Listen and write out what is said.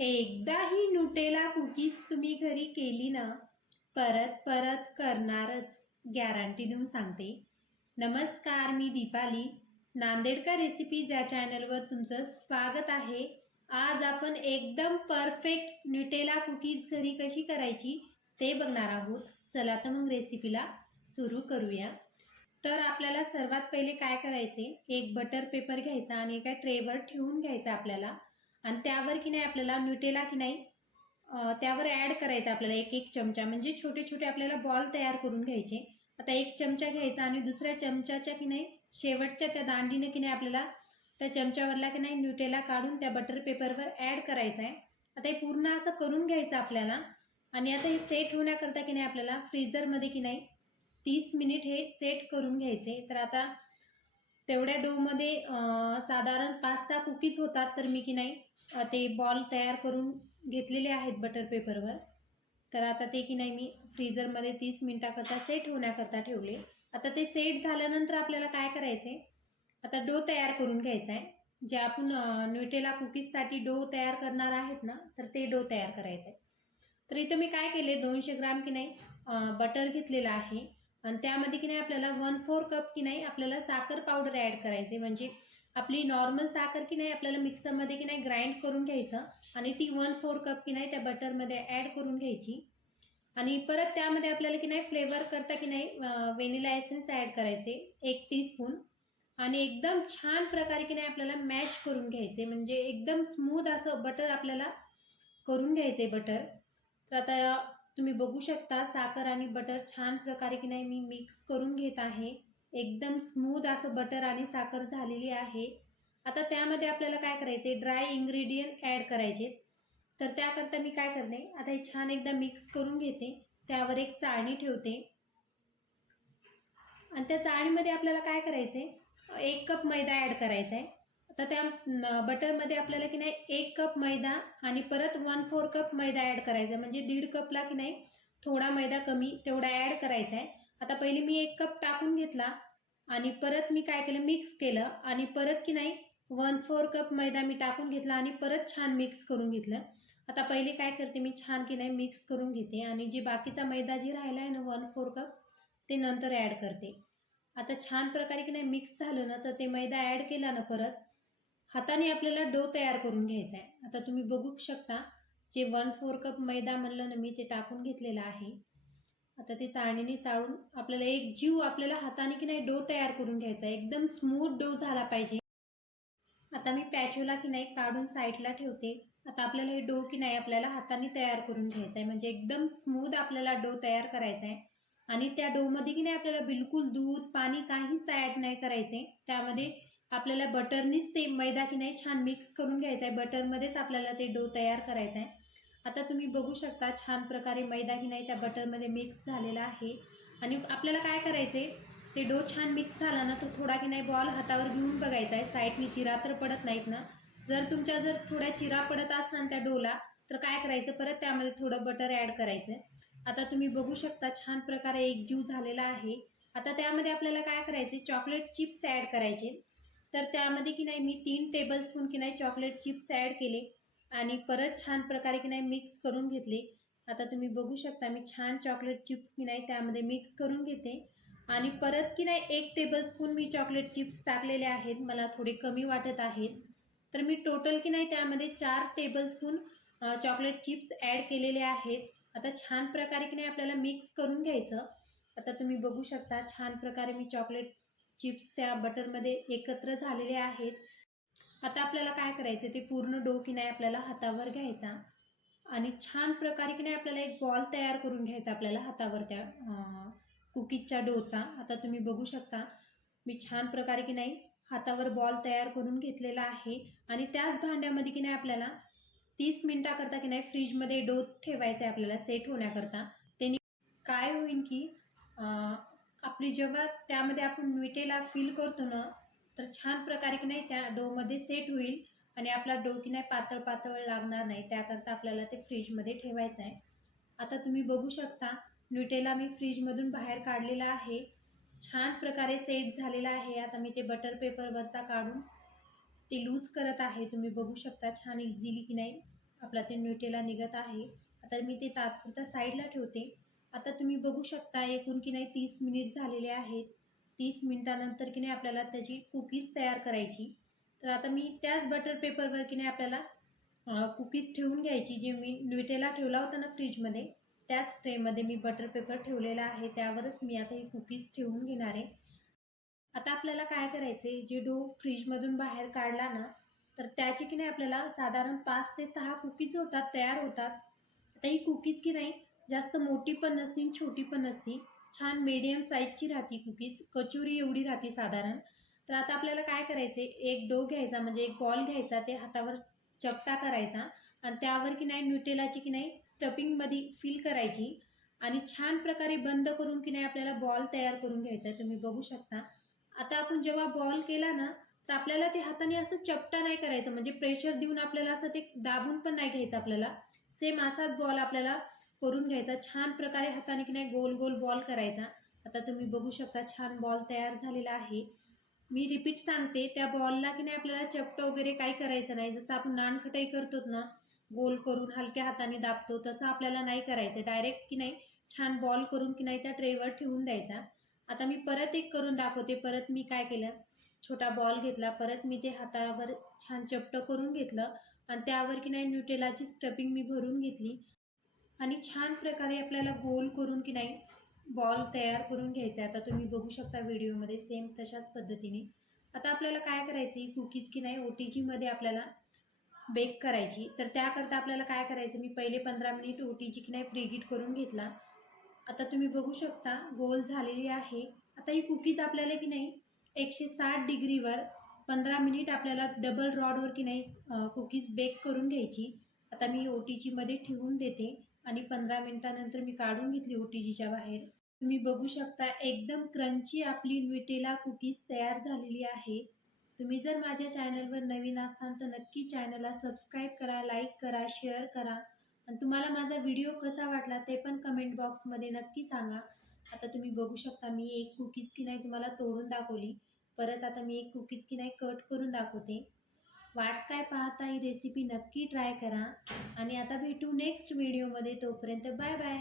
एकदा ही Nutella cookies तुम्ही घरी केली ना, परत परत करणारच, गॅरंटी देऊन सांगते. नमस्कार, मी दीपाली, नांदेडकर रेसिपीज या चॅनलवर तुमचं स्वागत आहे. आज आपण एकदम परफेक्ट न्यूटेला कुकीज घरी कशी करायची ते बघणार आहोत. चला तर मग रेसिपीला सुरू करूया. तर आपल्याला सर्वात पहिले काय करायचे, एक बटर पेपर घ्यायचा आणि एका ट्रेवर ठेवून घ्यायचा आपल्याला, आणि त्यावर की नाही आपल्याला न्यूटेला की नाही त्यावर ॲड करायचा आपल्याला एक एक चमचा, म्हणजे छोटे छोटे आपल्याला बॉल तयार करून घ्यायचे. आता एक चमचा घ्यायचा आणि दुसऱ्या चमचाच्या की नाही शेवटच्या त्या दांडीने की नाही आपल्याला त्या चमच्यावरला की नाही न्यूटेला काढून त्या बटर पेपरवर ॲड करायचा आहे. आता हे पूर्ण असं करून घ्यायचं आपल्याला. आणि आता हे सेट होण्याकरता की नाही आपल्याला फ्रीजरमध्ये की नाही 30 मिनिट हे सेट करून घ्यायचे. तर आता तेवढ्या डोमध्ये साधारण 5-6 कुकीज होतात. तर मी की नाही ते बॉल तयार करून घेतलेले आहेत बटर पेपरवर. तर आता ते की नाही मी फ्रीजरमध्ये 30 मिनिटाकरता सेट होण्याकरता ठेवले. आता ते सेट झाल्यानंतर आपल्याला काय करायचे, आता डो तयार करून घ्यायचा आहे. जे आपण न्यूटेला कुकीजसाठी डो तयार करणार आहेत ना, तर ते डो तयार करायचं आहे. तर इथं मी काय केले, 200 ग्राम की नाही बटर घेतलेलं आहे, आणि त्यामध्ये की नाही आपल्याला 1/4 कप की नाही आपल्याला साखर पावडर ॲड करायचे. म्हणजे आपली नॉर्मल साखर की नाही आपल्याला मिक्सरमध्ये की नाही ग्राइंड करून घ्यायचं, आणि ती 1/4 कप की नाही त्या बटरमध्ये ॲड करून घ्यायची. आणि परत त्यामध्ये आपल्याला की नाही फ्लेवर करता की नाही व्हॅनिला एसेन्स ॲड करायचे 1 टीस्पून. आणि एकदम छान प्रकारे की नाही आपल्याला मॅश करून घ्यायचे, म्हणजे एकदम स्मूथ असं बटर आपल्याला करून घ्यायचे बटर. तर आता तुम्ही बघू शकता साखर आणि बटर छान प्रकारे की नाही मी मिक्स करून घेत आहे. एकदम स्मूथ असं बटर आणि साखर झालेली आहे. आता त्यामध्ये आपल्याला काय करायचे, ड्राय इन्ग्रेडियंट ॲड करायचे. तर त्याकरता मी काय करते, आता हे छान एकदा मिक्स करून घेते. त्यावर एक चाळणी ठेवते, आणि त्या चाळणीमध्ये आपल्याला काय करायचे, 1 कप मैदा ॲड करायचा आहे. आता त्या बटरमध्ये आपल्याला की नाही 1 कप मैदा आणि परत 1/4 कप मैदा ॲड करायचा आहे. म्हणजे 1.5 कपला की नाही थोडा मैदा कमी तेवढा ॲड करायचा आहे. आता पहिले मी 1 कप टाकून घेतला, आणि परत मी काय केलं, मिक्स केलं, आणि परत की नाही 1/4 कप मैदा मी टाकून घेतला आणि परत छान मिक्स करून घेतलं. आता पहिले काय करते, मी छान की नाही मिक्स करून घेते, आणि जे बाकीचा मैदा जे राहिला आहे ना 1/4 कप, ते नंतर ॲड करते. आता छान प्रकारे की नाही मिक्स झालं ना, तर ते मैदा ॲड केला ना, परत हाताने आपल्याला डो तयार करून घ्यायचा आहे. आता तुम्ही बघू शकता, जे 1/4 कप मैदा म्हणलं ना मी, ते टाकून घेतलेलं आहे. आता ते चाळणीने चाळून आपल्याला एक जीव आपल्याला हाताने की नाही डो तयार करून घ्यायचा आहे. एकदम स्मूथ डो झाला पाहिजे. आता मी पॅचोला की नाही काढून साईडला ठेवते. आता आपल्याला हे डो की नाही आपल्याला हाताने तयार करून घ्यायचा आहे, म्हणजे एकदम स्मूथ आपल्याला डो तयार करायचा आहे. आणि त्या डोमध्ये की नाही आपल्याला बिलकुल दूध पाणी काहीच ॲड नाही करायचे. त्यामध्ये आपल्याला बटरनीच ते मैदा की नाही छान मिक्स करून घ्यायचा आहे. बटरमध्येच आपल्याला ते डो तयार करायचा आहे. आता तुम्ही बघू शकता छान प्रकारे मैदा की नाही त्या बटरमध्ये मिक्स झालेला आहे. आणि आपल्याला काय करायचे, ते डो छान मिक्स झाला ना, तो थोडा की नाही बॉल हातावर घेऊन बघायचा आहे, साईडनी चिरा तर पडत नाहीत ना. जर थोड्या चिरा पडत असणार त्या डोला, तर काय करायचं, परत त्यामध्ये थोडं बटर ॲड करायचं. आता तुम्ही बघू शकता छान प्रकारे एकजीव झालेला आहे. आता त्यामध्ये आपल्याला काय करायचे, चॉकलेट चिप्स ॲड करायचे. तर त्यामध्ये की नाही मी 3 टेबलस्पून की नाही चॉकलेट चिप्स ॲड केले, आणि परत छान प्रकारे की नाही मिक्स करून घेतले. आता तुम्ही बघू शकता मी छान चॉकलेट चिप्स की नाही त्यामध्ये मिक्स करून घेते, आणि परत की नाही 1 टेबलस्पून मी चॉकलेट चिप्स टाकलेले आहेत. मला थोडे कमी वाटत आहेत, तर मी टोटल की नाही त्यामध्ये 4 टेबलस्पून चॉकलेट चिप्स ॲड केलेले आहेत. आता छान प्रकारे की नाही आपल्याला मिक्स करून घ्यायचं. आता तुम्ही बघू शकता छान प्रकारे मी चॉकलेट चिप्स त्या बटरमध्ये एकत्र झालेले आहेत. आता आपल्याला काय करायचं, ते पूर्ण डो की नाही आपल्याला हातावर घ्यायचा, आणि छान प्रकारे की नाही आपल्याला एक बॉल तयार करून घ्यायचा आपल्याला हातावर त्या कुकीजच्या डोचा. आता तुम्ही बघू शकता मी छान प्रकारे की नाही हातावर बॉल तयार करून घेतलेला आहे. आणि त्याच भांड्यामध्ये की नाही आपल्याला 30 मिनिटाकरता की नाही फ्रीजमध्ये डो ठेवायचा आहे आपल्याला सेट होण्याकरता. त्याने काय होईल की आपली जेव्हा त्यामध्ये आपण न्यूटेला फिल करतो ना, तर छान प्रकारे की नाही त्या डोमध्ये सेट होईल, आणि आपला डो की नाही पातळ पातळ लागणार नाही. त्याकरता आपल्याला ते फ्रीजमध्ये ठेवायचं आहे. आता तुम्ही बघू शकता न्यूटेला मी फ्रीजमधून बाहेर काढलेला आहे, छान प्रकारे सेट झालेला आहे. आता मी ते बटर पेपरवरचा काढून ते लूज करत आहे. तुम्ही बघू शकता छान इझिली की नाही आपला ते न्यूटेला निघत आहे. आता मी ते तात्पुरता साईडला ठेवते. आता तुम्ही बघू शकता एकूण की नाही 30 मिनिट झालेले आहेत. 30 मिनिटानंतर की नाही आपल्याला त्याची कुकीज तयार करायची. तर आता मी त्याच बटर पेपरवर की नाही आपल्याला कुकीज ठेवून घ्यायची. जे मी न्यूटेला ठेवला होता ना फ्रीजमध्ये, त्याच ट्रेमध्ये मी बटर पेपर ठेवलेला आहे. त्यावरच मी आता ही कुकीज ठेवून घेणार आहे. आता आपल्याला काय करायचे, जे डो फ्रीजमधून बाहेर काढला ना, तर त्याची की नाही आपल्याला साधारण 5 ते 6 कुकीज तयार होतात. आता ही कुकीज की नाही जास्त मोठी पण नसती आणि छोटी पण नसती. छान मीडियम साईजची राहती कुकीज. कचोरी एवढी राहते साधारण. तर आता आपल्याला काय करायचे, एक डो घ्यायचा म्हणजे एक बॉल घ्यायचा, ते हातावर चपटा करायचा आणि त्यावर की नाही न्यूटेलाची की नाही स्टफिंगमध्ये फिल करायची आणि छान प्रकारे बंद करून की नाही आपल्याला बॉल तयार करून घ्यायचा आहे. तुम्ही बघू शकता. आता आपण जेव्हा बॉल केला ना, तर आपल्याला ते हाताने असं चपटा नाही करायचं, म्हणजे प्रेशर देऊन आपल्याला असं ते दाबून पण नाही घ्यायचं आपल्याला. सेम असाच बॉल आपल्याला करून घ्यायचा. छान प्रकारे हाताने की नाही गोल गोल बॉल करायचा. आता तुम्ही बघू शकता छान बॉल तयार झालेला आहे. मी रिपीट सांगते, त्या बॉलला की नाही आपल्याला चपटं वगैरे काही करायचं नाही. जसं आपण नानखटाई करतो ना, गोल करून हलक्या हाताने दाबतो, तसं आपल्याला नाही करायचं. डायरेक्ट की नाही छान बॉल करून की नाही त्या ट्रेवर ठेवून द्यायचा. आता मी परत एक करून दाखवते. परत मी काय केलं, छोटा बॉल घेतला, परत मी ते हातावर छान चपटं करून घेतलं आणि त्यावर की नाही न्यूटेलाची स्टफिंग मी भरून घेतली आणि छान प्रकारे आपल्याला गोल करून की नाही बॉल तयार करून घ्यायचा आहे. आता तुम्ही बघू शकता व्हिडिओमध्ये सेम तशाच पद्धतीने. आता आपल्याला काय करायचं, ही कुकीज की नाही OTGमध्ये आपल्याला बेक करायची. तर त्याकरता आपल्याला काय करायचं, मी पहिले 15 मिनिट OTG की नाही प्रीहीट करून घेतला. आता तुम्ही बघू शकता गोल झालेली आहे. आता ही कुकीज आपल्याला की नाही 160 डिग्रीवर 15 मिनिट आपल्याला डबल रॉडवर की नाही कुकीज बेक करून घ्यायची. आता मी OTGमध्ये ठेवून देते आणि 15 मिनिटानंतर मी काढून घेतली OTGच्या बाहेर. तुम्ही बघू शकता एकदम क्रंची आपली न्यूटेला कुकीज तयार झालेली आहे. तुम्ही जर माझ्या चॅनलवर नवीन असाल तर नक्की चॅनलला सबस्क्राईब करा, लाईक करा, शेअर करा आणि तुम्हाला माझा व्हिडिओ कसा वाटला ते पण कमेंट बॉक्समध्ये नक्की सांगा. आता तुम्ही बघू शकता मी एक कुकीज की नाही तुम्हाला तोडून दाखवली. परत आता मी एक कुकीज की नाही कट करून दाखवते. वाट काय पाहता, ही रेसिपी नक्की ट्राय करा आणि आता भेटू नेक्स्ट व्हिडिओमध्ये. तोपर्यंत बाय बाय.